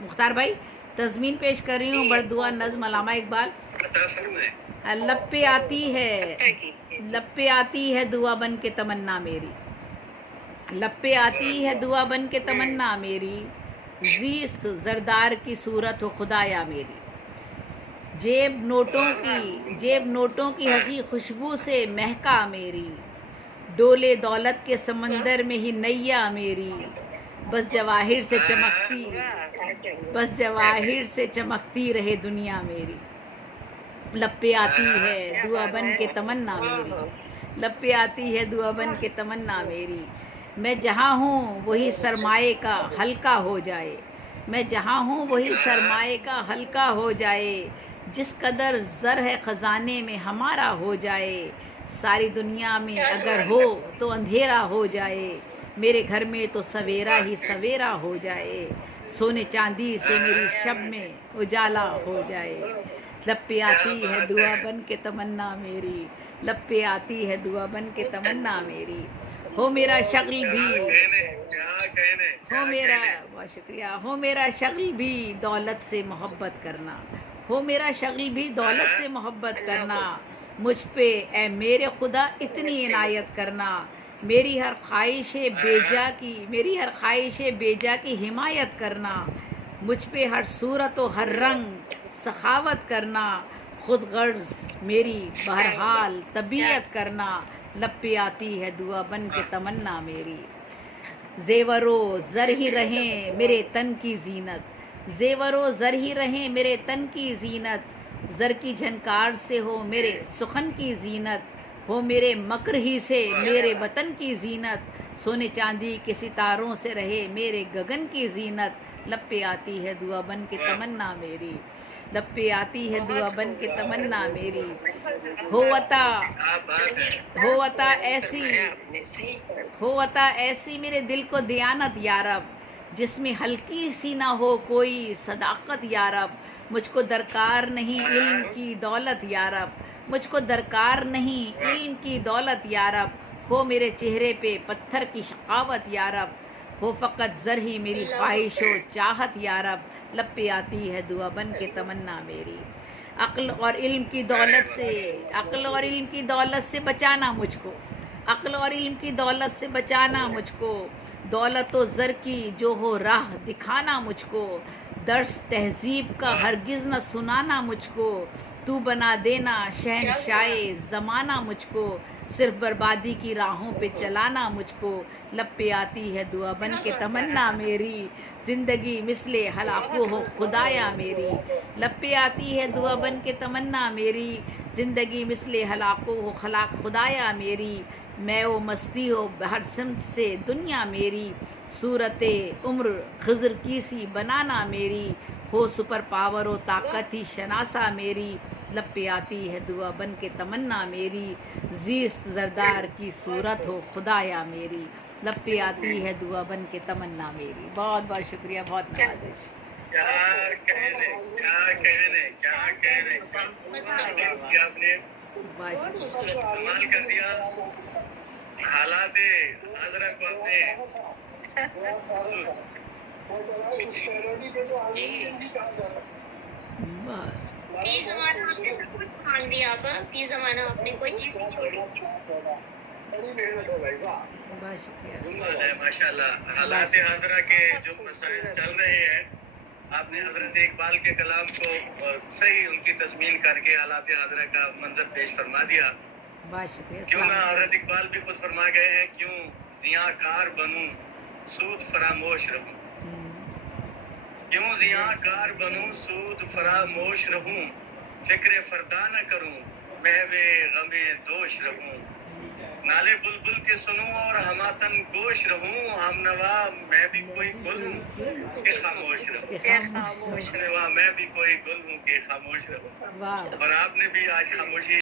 مختار بھائی تضمین پیش کر رہی ہوں بردعا نظم علامہ اقبال. لب پہ آتی ہے دعا بن کے تمنا میری، لب پہ آتی ہے دعا بن کے تمنا میری، زیست زردار کی صورت ہو خدایا میری، جیب نوٹوں کی ہنسی خوشبو سے مہکا میری، ڈولے دولت کے سمندر میں ہی نیا میری، بس جواہر سے چمکتی رہے دنیا میری. لب پہ آتی ہے دعا بن کے تمنا میری، لب پہ آتی ہے دعا بن کے تمنا میری، میں جہاں ہوں وہی سرمایے کا ہلکا ہو جائے، میں جہاں ہوں وہی سرمایے کا ہلکا ہو جائے، جس قدر زر ہے خزانے میں ہمارا ہو جائے، ساری دنیا میں اگر ہو تو اندھیرا ہو جائے، میرے گھر میں تو سویرا ہی سویرا ہو جائے، سونے چاندی سے میری شب میں اجالا ہو جائے. لب پہ آتی ہے دعا بن کے تمنا میری، لب پہ آتی ہے دعا بن کے تمنا میری، ہو میرا شغل بھی بہت شکریہ، ہو میرا شغل بھی دولت سے محبت کرنا، ہو میرا شغل بھی دولت سے محبت کرنا، مجھ پہ اے میرے خدا اتنی عنایت کرنا، میری ہر خواہش بیجا کی حمایت کرنا، مجھ پہ ہر صورت و ہر رنگ سخاوت کرنا، خود غرض میری بہرحال طبیعت کرنا، لب پہ آتی ہے دعا بن کے تمنا میری، زیور و زر ہی رہیں میرے تن کی زینت، زیور و زر ہی رہیں میرے تن کی زینت، زر کی جھنکار سے ہو میرے سخن کی زینت، ہو میرے مکر ہی سے میرے وطن کی زینت، سونے چاندی کے ستاروں سے رہے میرے گگن کی زینت، لب پہ آتی ہے دعا بن کے تمنا میری، لب پہ آتی ہے دعا بن کے تمنا میری، ہو عطا ایسی میرے دل کو دیانت یارب، جس میں ہلکی سی نہ ہو کوئی صداقت یارب، مجھ کو درکار نہیں علم کی دولت یارب، مجھ کو درکار نہیں علم کی دولت یارب، ہو میرے چہرے پہ پتھر کی شقاوت یارب، ہو فقط زر ہی میری خواہش و چاہت یارب، لب پہ آتی ہے دعا بن کے تمنا میری، عقل اور علم کی دولت سے بچانا مجھ کو، عقل اور علم کی دولت سے بچانا مجھ کو، دولت و زر کی جو ہو راہ دکھانا مجھ کو، درس تہذیب کا ہرگز نہ سنانا مجھ کو، تو بنا دینا شہنشاہ زمانہ مجھ کو، صرف بربادی کی راہوں پہ چلانا مجھ کو، لب پہ آتی ہے دعا بن کے تمنا میری، زندگی مثل ہلاکو ہو خدایا میری، لب پہ آتی ہے دعا بن کے تمنا میری، زندگی مثل ہلاکو ہو خدایا میری، میں و مستی ہو ہر سمت سے دنیا میری، صورت عمر خضر کی سی بنانا میری، ہو سپر پاور و طاقت ہی شناسا میری، لب پہ آتی ہے دعا بن کے تمنا میری، زیست زردار کی صورت ہو خدایا میری، لب پہ آتی ہے دعا بن کے تمنا میری. بہت بہت شکریہ، بہت نوازش. کمال کر دیا حالات حاضرہ کو اپنے ماشاء اللہ. حالات حاضرہ کے جو مسائل چل رہے ہیں، آپ نے حضرت اقبال کے کلام کو صحیح ان کی تضمین کر کے حالات حاضرہ کا منظر پیش فرما دیا. کیوں نہ حضرت اقبال بھی خود فرما گئے ہیں، کیوں زیاں کار بنوں سود فراموش رہوں، کیوں زیاں کار بنوں سود فراموش رہوں، فکر فردا نہ کروں محو غم دوش رہوں، نالے بلبل کے سنوں اور ہماتن گوش رہوں، ہم نوا میں بھی کوئی گل ہوں کہ خاموش رہوں، میں بھی کوئی گل ہوں کہ خاموش رہوں. اور آپ نے بھی آج خاموشی